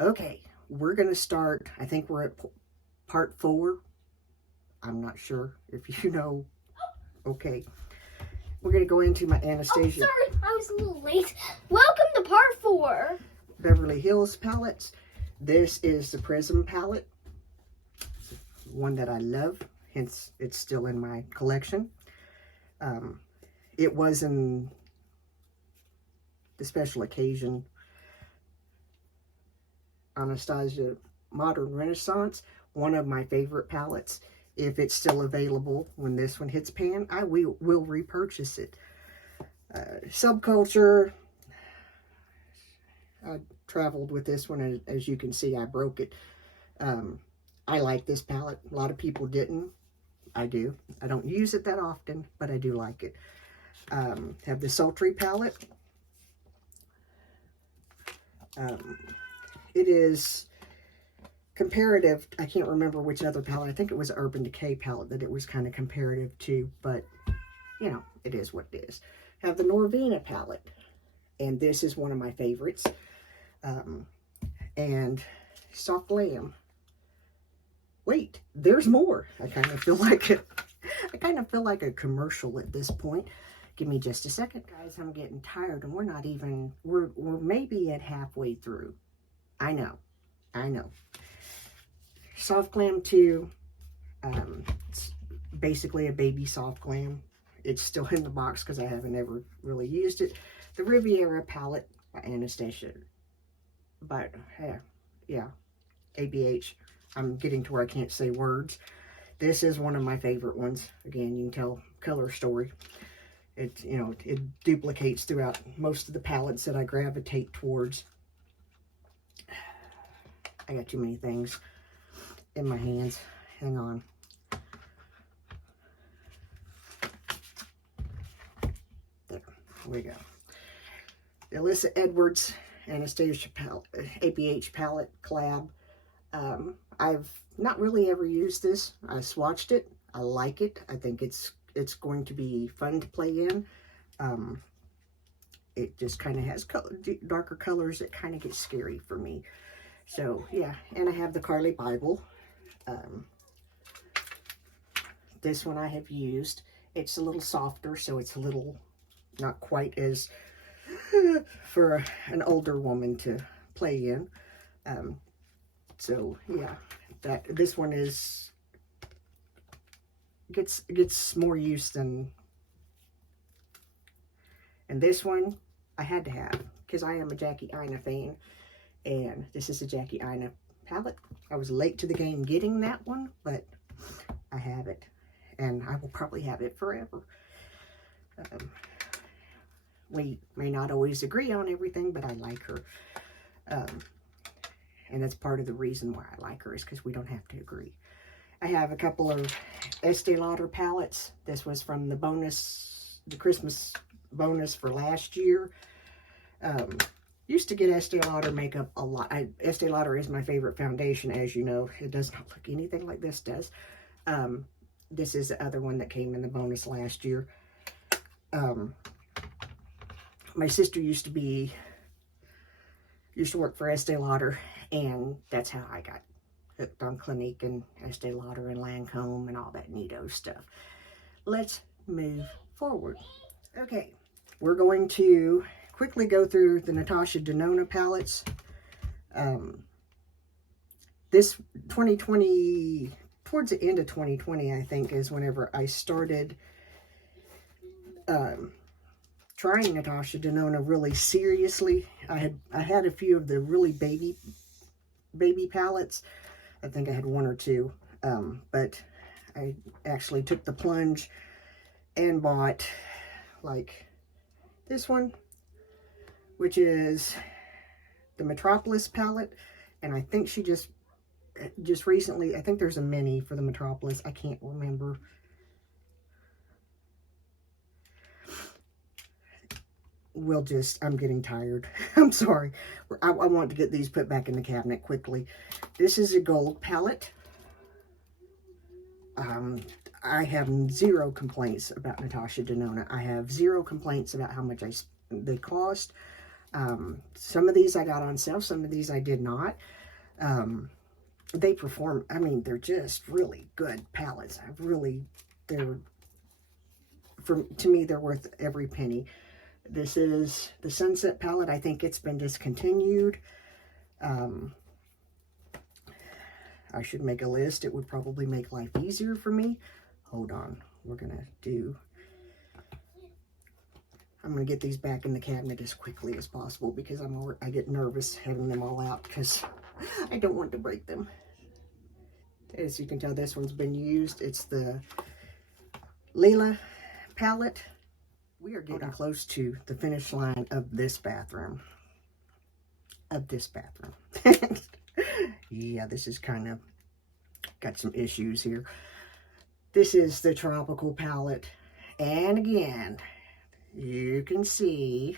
Okay, we're going to start, I think we're at part 4. I'm not sure if you know. Okay, we're going to go into my Anastasia. Oh, sorry, I was a little late. Welcome to part 4. Beverly Hills palettes. This is the Prism Palette, one that I love, hence it's still in my collection. It was in the special occasion Anastasia Modern Renaissance, one of my favorite palettes. If it's still available when this one hits pan, I will repurchase it. Subculture, I traveled with this one. As you can see, I broke it. I like this palette. A lot of people didn't. I do. I don't use it that often, but I do like it. Have the Sultry Palette. It is comparative. I can't remember which other palette. I think it was Urban Decay palette that it was kind of comparative to, but you know, it is what it is. Have the Norvina palette, and this is one of my favorites. And Soft Glam. Wait, there's more. I kind of feel like it. I kind of feel like a commercial at this point. Give me just a second, guys. I'm getting tired, and we're not even. We're maybe at halfway through. I know. Soft Glam 2. It's basically a baby Soft Glam. It's still in the box because I haven't ever really used it. The Riviera palette by Anastasia. But yeah, ABH. I'm getting to where I can't say words. This is one of my favorite ones. Again, you can tell color story. It, you know, it duplicates throughout most of the palettes that I gravitate towards. I got too many things in my hands. Hang on. There we go. The Alyssa Edwards Anastasia palette, ABH palette, Collab. I've not really ever used this. I swatched it. I like it. I think it's going to be fun to play in. It just kind of has darker colors that kind of get scary for me. So yeah, and I have the Carly Bible. This one I have used. It's a little softer, so it's a little not quite as for an older woman to play in. So yeah, this one is gets more use than, and this one I had to have because I am a Jackie Aina fan, and this is a Jackie Aina palette. I was late to the game getting that one, but I have it, and I will probably have it forever. We may not always agree on everything, but I like her. And that's part of the reason why I like her, is because we don't have to agree. I have a couple of Estee Lauder palettes. This was from the Christmas bonus for last year. Used to get Estee Lauder makeup a lot. Estee Lauder is my favorite foundation, as you know. It does not look anything like this does. This is the other one that came in the bonus last year. My sister used to work for Estee Lauder, and that's how I got hooked on Clinique and Estee Lauder and Lancome and all that neato stuff. Let's move forward. Okay, we're going to quickly go through the Natasha Denona palettes. This 2020, towards the end of 2020, I think, is whenever I started trying Natasha Denona really seriously. I had a few of the really baby palettes. I think I had 1 or 2, but I actually took the plunge and bought like this one, which is the Metropolis palette, and I think she just recently, I think there's a mini for the Metropolis. I can't remember. I'm getting tired. I'm sorry. I want to get these put back in the cabinet quickly. This is a gold palette. I have 0 complaints about Natasha Denona. I have 0 complaints about how much they cost. Some of these I got on sale, some of these I did not. They perform, I mean, they're just really good palettes. To me, they're worth every penny. This is the Sunset palette. I think it's been discontinued. I should make a list. It would probably make life easier for me. Hold on. I'm going to get these back in the cabinet as quickly as possible because I get nervous having them all out because I don't want to break them. As you can tell, this one's been used. It's the Leela Palette. We are getting close to the finish line of this bathroom. Yeah, this is kind of got some issues here. This is the Tropical Palette. And again, you can see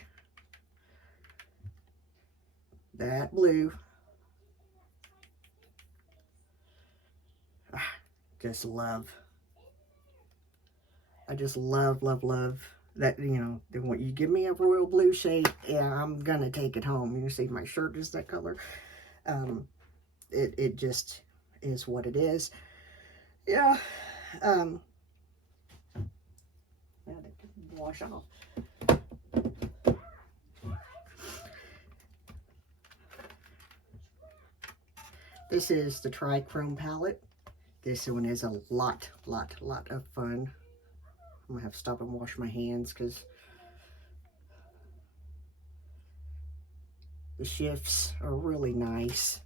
that blue. Just love. I just love that, you know, when you give me a royal blue shade, yeah, I'm gonna take it home. You see my shirt is that color. It just is what it is. Yeah. Now they can wash off. This is the Trichrome Palette. This one is a lot of fun. I'm gonna have to stop and wash my hands because the shifts are really nice.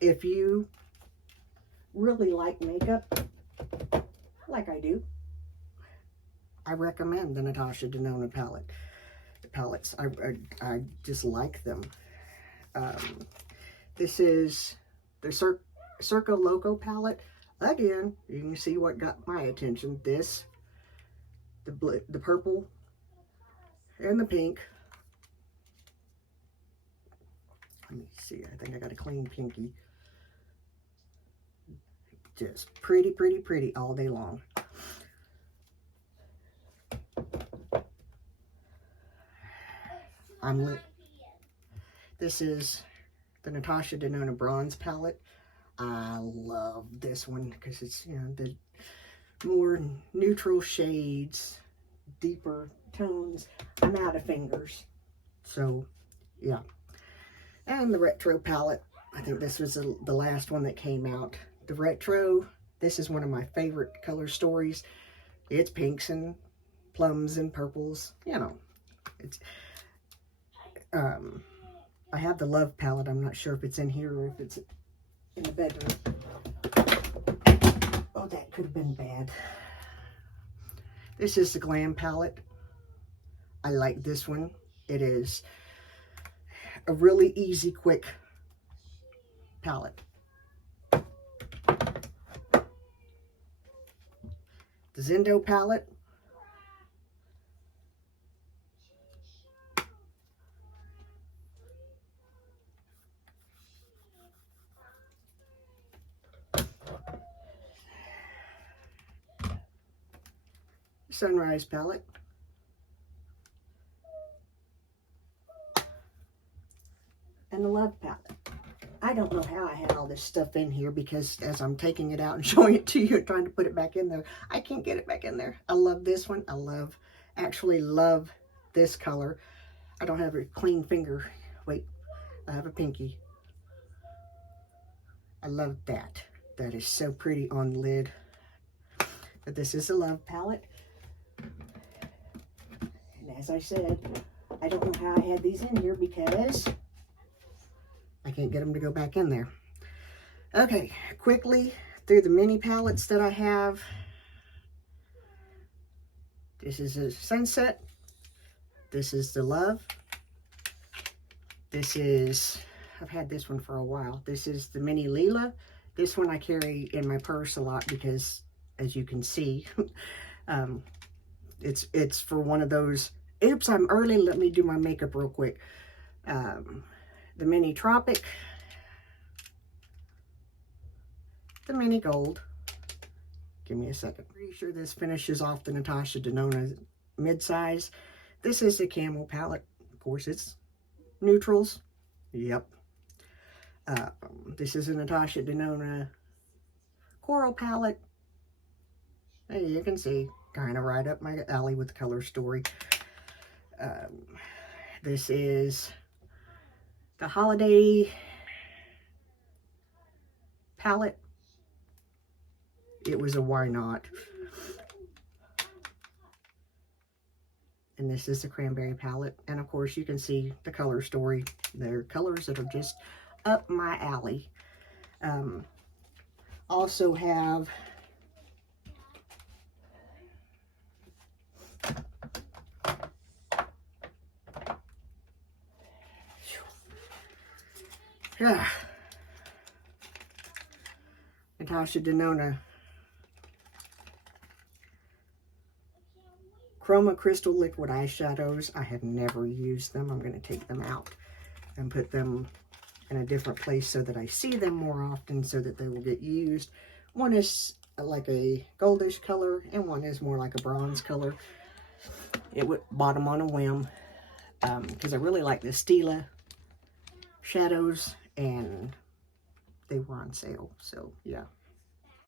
If you really like makeup, like I do, I recommend the Natasha Denona palette. The palettes, I just like them. This is the Circa Loco Palette. Again, you can see what got my attention. This, the purple, and the pink. Let me see. I think I got a clean pinky. Just pretty all day long. This is the Natasha Denona Bronze Palette. I love this one because it's, you know, the more neutral shades, deeper tones. I'm out of fingers. So, yeah. And the Retro Palette. I think this was the last one that came out. The Retro, this is one of my favorite color stories. It's pinks and plums and purples. You know, it's... I have the Love Palette. I'm not sure if it's in here or if it's in the bedroom. Oh, that could have been bad. This is the Glam Palette. I like this one. It is a really easy, quick palette. The Zendo Palette. Sunrise Palette. And the Love Palette. I don't know how I had all this stuff in here because as I'm taking it out and showing it to you and trying to put it back in there, I can't get it back in there. I love this one. I actually love this color. I don't have a clean finger. Wait, I have a pinky. I love that. That is so pretty on the lid. But this is the Love Palette. And as I said, I don't know how I had these in here because I can't get them to go back in there. Okay, quickly through the mini palettes that I have. This is a Sunset. This is the Love. This is, I've had this one for a while. This is the mini Leela. This one I carry in my purse a lot because, as you can see, it's for one of those, oops, I'm early, let me do my makeup real quick. The mini Tropic, the mini Gold. Give me a second. Pretty sure this finishes off the Natasha Denona mid-size. This is the Camel palette. Of course, it's neutrals. Yep. This is a Natasha Denona Coral palette. Hey, you can see, kind of right up my alley with the color story. This is the Holiday palette. It was a why not. And this is the Cranberry palette. And of course, you can see the color story. They're colors that are just up my alley. Also have Natasha Denona Chroma Crystal Liquid Eyeshadows. I have never used them. I'm going to take them out and put them in a different place so that I see them more often so that they will get used. One is like a goldish color and one is more like a bronze color. It would bought them on a whim because I really like the Stila shadows and they were on sale. So yeah.